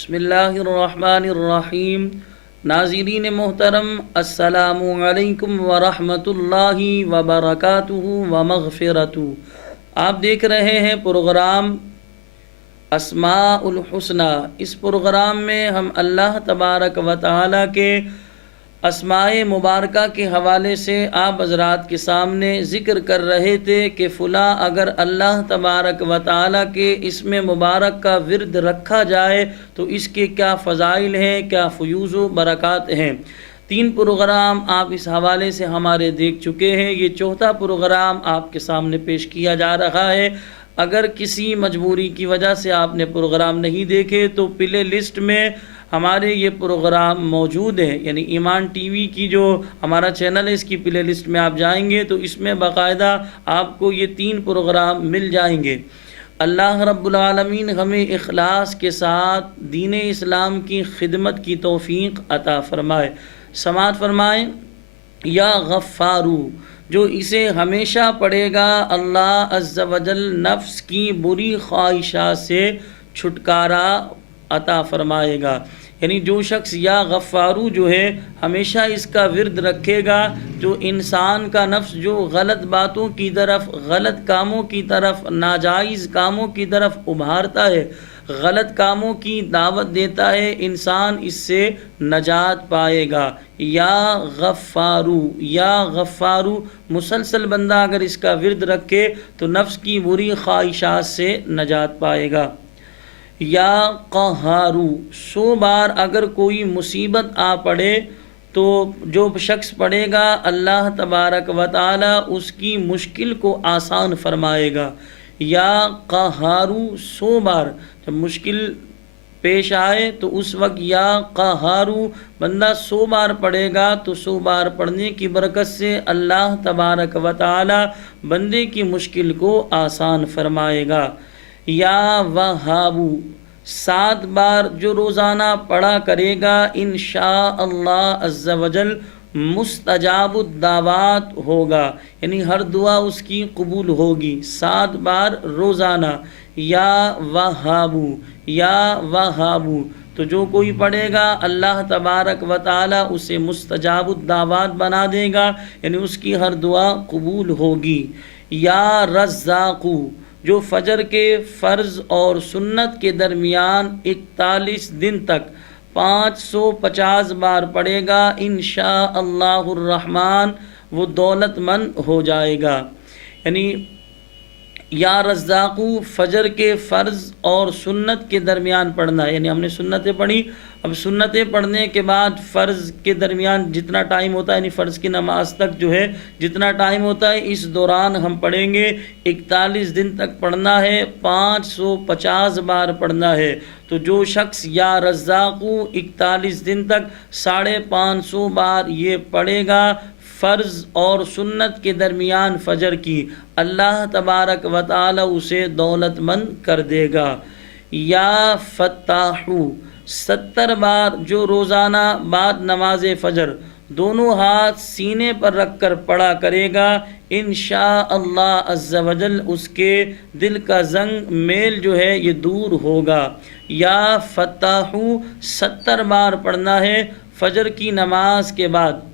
بسم اللہ الرحمن الرحیم۔ ناظرین محترم، السلام علیکم ورحمۃ اللہ وبرکاتہ ومغفرتہ۔ آپ دیکھ رہے ہیں پروگرام اسماء الحسنی۔ اس پروگرام میں ہم اللہ تبارک و تعالی کے اسماء مبارکہ کے حوالے سے آپ حضرات کے سامنے ذکر کر رہے تھے کہ فلاں اگر اللہ تبارک و تعالی کے اسم مبارک کا ورد رکھا جائے تو اس کے کیا فضائل ہیں، کیا فیوز و برکات ہیں۔ 3 پروگرام آپ اس حوالے سے ہمارے دیکھ چکے ہیں، یہ چوتھا پروگرام آپ کے سامنے پیش کیا جا رہا ہے۔ اگر کسی مجبوری کی وجہ سے آپ نے پروگرام نہیں دیکھے تو پلے لسٹ میں ہمارے یہ پروگرام موجود ہیں، یعنی ایمان ٹی وی کی جو ہمارا چینل ہے اس کی پلے لسٹ میں آپ جائیں گے تو اس میں باقاعدہ آپ کو یہ 3 پروگرام مل جائیں گے۔ اللہ رب العالمین ہمیں اخلاص کے ساتھ دین اسلام کی خدمت کی توفیق عطا فرمائے۔ سماعت فرمائیں، یا غفارو، جو اسے ہمیشہ پڑھے گا اللہ عز و جل نفس کی بری خواہشات سے چھٹکارا عطا فرمائے گا۔ یعنی جو شخص یا غفارو جو ہے ہمیشہ اس کا ورد رکھے گا، جو انسان کا نفس جو غلط باتوں کی طرف، غلط کاموں کی طرف، ناجائز کاموں کی طرف ابھارتا ہے، غلط کاموں کی دعوت دیتا ہے، انسان اس سے نجات پائے گا۔ یا غفارو، یا غفارو، مسلسل بندہ اگر اس کا ورد رکھے تو نفس کی بری خواہشات سے نجات پائے گا۔ یا قہارو، 100 بار اگر کوئی مصیبت آ پڑے تو جو شخص پڑھے گا اللہ تبارک و تعالی اس کی مشکل کو آسان فرمائے گا۔ یا قہارو، 100 بار جب مشکل پیش آئے تو اس وقت یا قہارو بندہ 100 بار پڑھے گا تو 100 بار پڑھنے کی برکت سے اللہ تبارک و تعالی بندے کی مشکل کو آسان فرمائے گا۔ یا وہابو، 7 بار جو روزانہ پڑھا کرے گا انشاء اللہ عز و جل مستجاب الدعوات ہوگا، یعنی ہر دعا اس کی قبول ہوگی۔ 7 بار روزانہ یا وہابو، یا وہابو، تو جو کوئی پڑھے گا اللہ تبارک و تعالی اسے مستجاب الدعوات بنا دے گا، یعنی اس کی ہر دعا قبول ہوگی۔ یا رزاقو، جو فجر کے فرض اور سنت کے درمیان 41 دن تک 550 بار پڑھے گا انشاء اللہ الرحمن وہ دولت مند ہو جائے گا۔ یعنی یا رزاقو فجر کے فرض اور سنت کے درمیان پڑھنا ہے، یعنی ہم نے سنتیں پڑھی، اب سنتیں پڑھنے کے بعد فرض کے درمیان جتنا ٹائم ہوتا ہے، یعنی فرض کی نماز تک جو ہے جتنا ٹائم ہوتا ہے اس دوران ہم پڑھیں گے، 41 دن تک پڑھنا ہے، 550 بار پڑھنا ہے۔ تو جو شخص یا رزاقو 41 دن تک 550 بار یہ پڑھے گا فرض اور سنت کے درمیان فجر کی، اللہ تبارک و تعالی اسے دولت مند کر دے گا۔ یا فتاحو، 70 بار جو روزانہ بعد نماز فجر دونوں ہاتھ سینے پر رکھ کر پڑھا کرے گا انشاء اللہ عز و جل اس کے دل کا زنگ میل جو ہے یہ دور ہوگا۔ یا فتاحو 70 بار پڑھنا ہے فجر کی نماز کے بعد،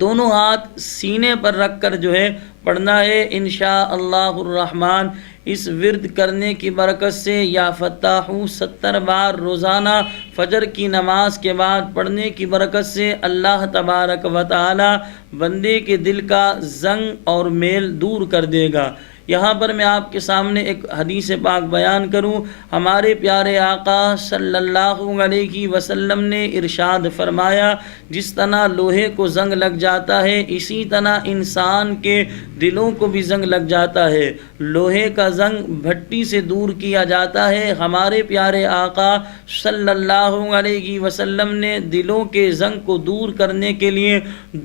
دونوں ہاتھ سینے پر رکھ کر جو ہے پڑھنا ہے انشاء اللہ الرحمن۔ اس ورد کرنے کی برکت سے یا فتاحو 70 بار روزانہ فجر کی نماز کے بعد پڑھنے کی برکت سے اللہ تبارک و تعالی بندے کے دل کا زنگ اور میل دور کر دے گا۔ یہاں پر میں آپ کے سامنے ایک حدیث پاک بیان کروں۔ ہمارے پیارے آقا صلی اللہ علیہ وسلم نے ارشاد فرمایا، جس طرح لوہے کو زنگ لگ جاتا ہے اسی طرح انسان کے دلوں کو بھی زنگ لگ جاتا ہے۔ لوہے کا زنگ بھٹی سے دور کیا جاتا ہے، ہمارے پیارے آقا صلی اللہ علیہ وسلم نے دلوں کے زنگ کو دور کرنے کے لیے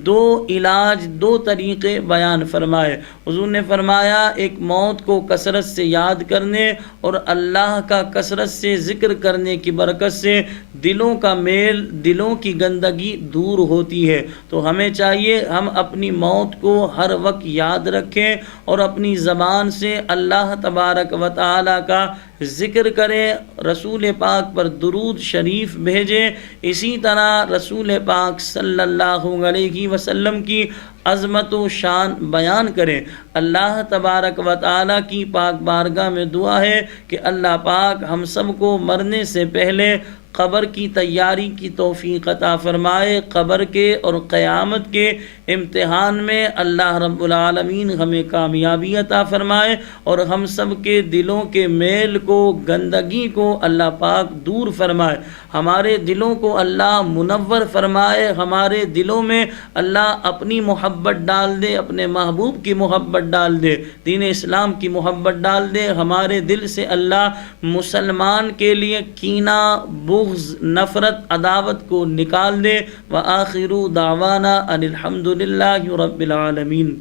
2 علاج، 2 طریقے بیان فرمائے۔ حضور نے فرمایا ایک موت کو کثرت سے یاد کرنے اور اللہ کا کثرت سے ذکر کرنے کی برکت سے دلوں کا میل، دلوں کی گندگی دور ہوتی ہے۔ تو ہمیں چاہیے ہم اپنی موت کو ہر وقت یاد رکھیں اور اپنی زبان سے اللہ تبارک و تعالی کا ذکر کریں، رسول پاک پر درود شریف بھیجیں، اسی طرح رسول پاک صلی اللہ علیہ وسلم کی عظمت و شان بیان کریں۔ اللہ تبارک و تعالی کی پاک بارگاہ میں دعا ہے کہ اللہ پاک ہم سب کو مرنے سے پہلے قبر کی تیاری کی توفیق عطا فرمائے، قبر کے اور قیامت کے امتحان میں اللہ رب العالمین ہمیں کامیابی عطا فرمائے، اور ہم سب کے دلوں کے میل کو، گندگی کو اللہ پاک دور فرمائے، ہمارے دلوں کو اللہ منور فرمائے، ہمارے دلوں میں اللہ اپنی محبت ڈال دے، اپنے محبوب کی محبت ڈال دے، دین اسلام کی محبت ڈال دے، ہمارے دل سے اللہ مسلمان کے لیے کینہ، بغض، نفرت، عداوت کو نکال دے۔ وآخر دعوانا ان الحمد للہ رب العالمین۔